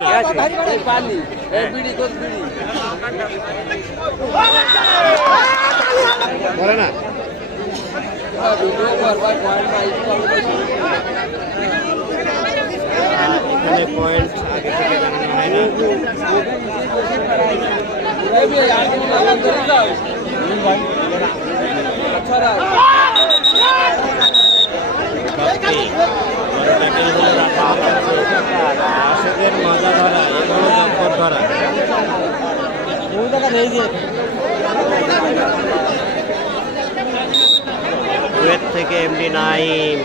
পানি এই বিড়ি কোন বিড়ি। বলে না। এখানে পয়েন্ট আগে থেকে জানানো হয় না। আচ্ছা বাপ্পি বড় ব্যাটেল হলে দর্শকের মজা ধরা এগুলো জম্পর ধরা কুয়েত থেকে এমডি নাইম।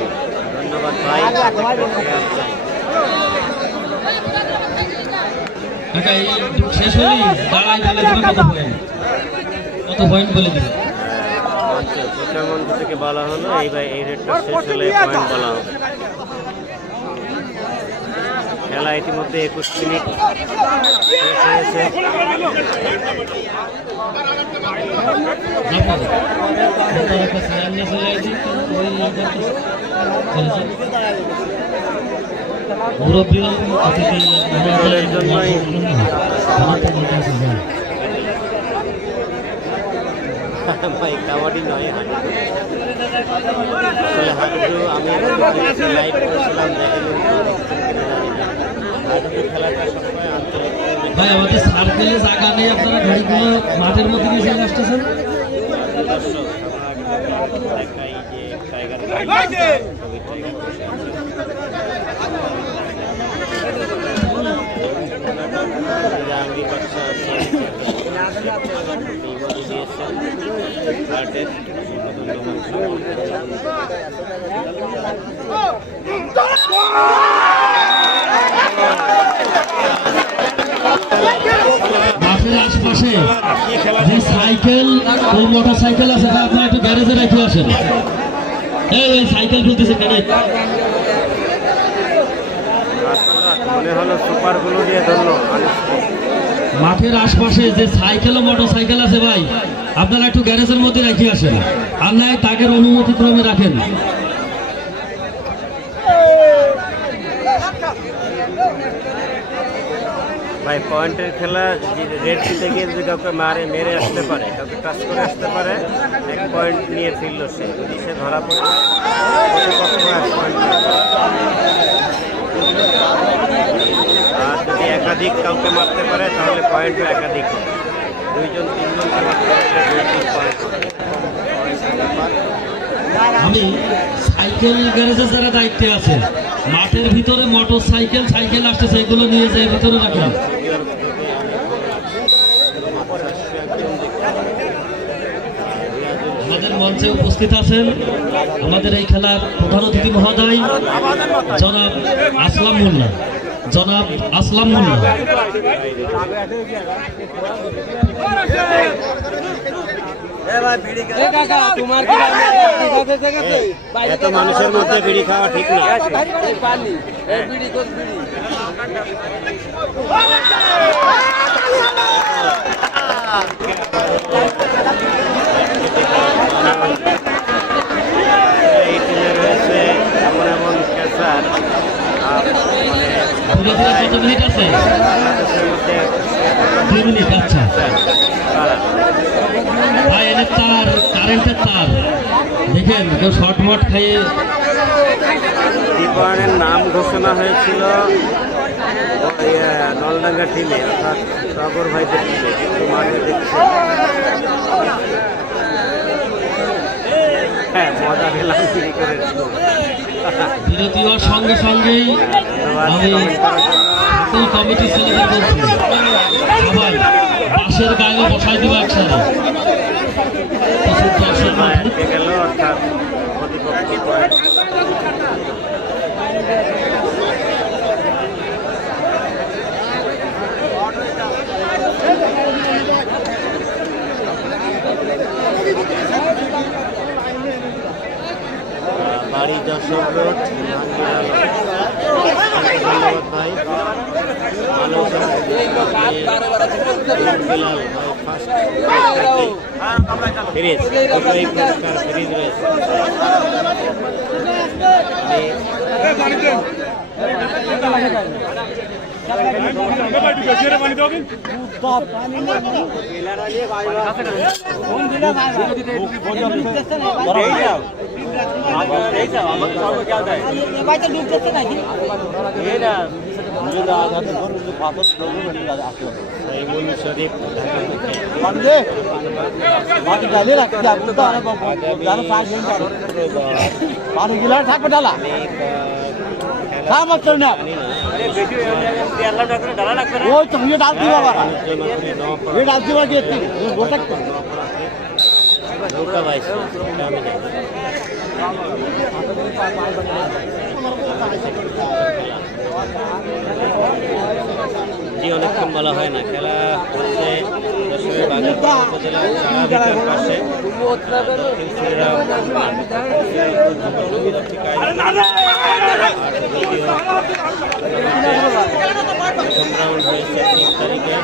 ধন্যবাদ ভাই। শেষ হলেই দাঁড়াই বলে কত পয়েন্ট কত পয়েন্ট বলে দিবে প্রচার মঞ্চ থেকে বলা হলো এইবার এই রেটটা শেষ হলে পয়েন্ট বলা হবে। খেলা ইতিমধ্যে একুশ মিনিট হয়েছে। জন্যই ভাই কাবাডি নয় হাঁটু আমি লাইভ করেছিলাম ভাই আমাদের সার্কেলে জায়গা নেই আপনারা গাড়িগুলো মাঠের মধ্যে নিয়ে চলে আসতেছেন? দর্শক মাঠের আশপাশে যে সাইকেল ও মোটর সাইকেল আছে তা আপনারা একটু গ্যারেজে রেখে আসেন। এই সাইকেল মাঠের আশপাশে যে সাইকেল ও মোটর সাইকেল আছে ভাই আপনারা একটু গ্যারেজের মধ্যে রেখে আসেন। নয় তাদের অনুমতি ক্রমে রাখেন। ভাই পয়েন্টের খেলা রেড দিতে গিয়ে যদি কাউকে মারে, মেরে আসতে পারে, কাউকে টাচ করে আসতে পারে, এক পয়েন্ট নিয়ে ফিরল সে। যদি সে ধরা পড়ে পয়েন্ট আর যদি একাধিক কাউকে মারতে পারে, তাহলে পয়েন্টও একাধিক হবে। দুইজন দুই পয়েন্ট আমি সাইকেল গ্যারেজের যারা দায়িত্বে আছে, মাঠের ভিতরে মোটর সাইকেল সাইকেল আসছে সেগুলো নিয়ে যায়, ভিতরে রাখেন আমাদের মঞ্চে উপস্থিত আছেন আমাদের এই খেলার প্রধান অতিথি মহোদয় জনাব আসলাম মোল্লা। জনাব আসলাম মোল্লা। এত মানুষের মধ্যে বিড়ি খাওয়া ঠিক না। এই পানি এই বিড়ি কোন বিড়ি এই টিমে রয়েছে এমন এমন ক্যাসার মানে ধীরে ধীরে কত মিনিট আছে বাংলাদেশের মধ্যে দুই মিনিট আচ্ছা ভাই এনে তার কারেন্টের তার। দেখেন কেউ শর্ট মট খাইয়ে দীপায়নের নাম ঘোষণা হয়েছিল। নলডাঙ্গা টিমে অর্থাৎ টগর ভাইদের টিমে কিন্তু মাঠে দেখছি হ্যাঁ মজা পেলাম চুরি করে। বিরতি হওয়ার সঙ্গে সঙ্গেই আমি সকল কমিটির ছেলেদের বলছি সবাই বাসের গায়ে বসাই দিবা একসাথে। প্রচুর দর্শক সময় মাঠে। আটকে গেল অর্থাৎ প্রতিপক্ষ পয়েন্ট বাড়ি যশোর রোড ধন্যবাদ ভাই ভালো বিলাল ভাই ফার্স্ট ফিরিজ দুটোই পুরস্কার ফিরিজ রয়েছে আমি সাইমুল শরীফ থাকবে ডালা কাম না ওই তো ইয়ে ডাল দিবা বাবা ইয়ে ডাল দিবা দিয়ে গোটা নৌকা জি অনেকক্ষণ বলা হয় না খেলা হচ্ছে হয়েছে তিন তারিখে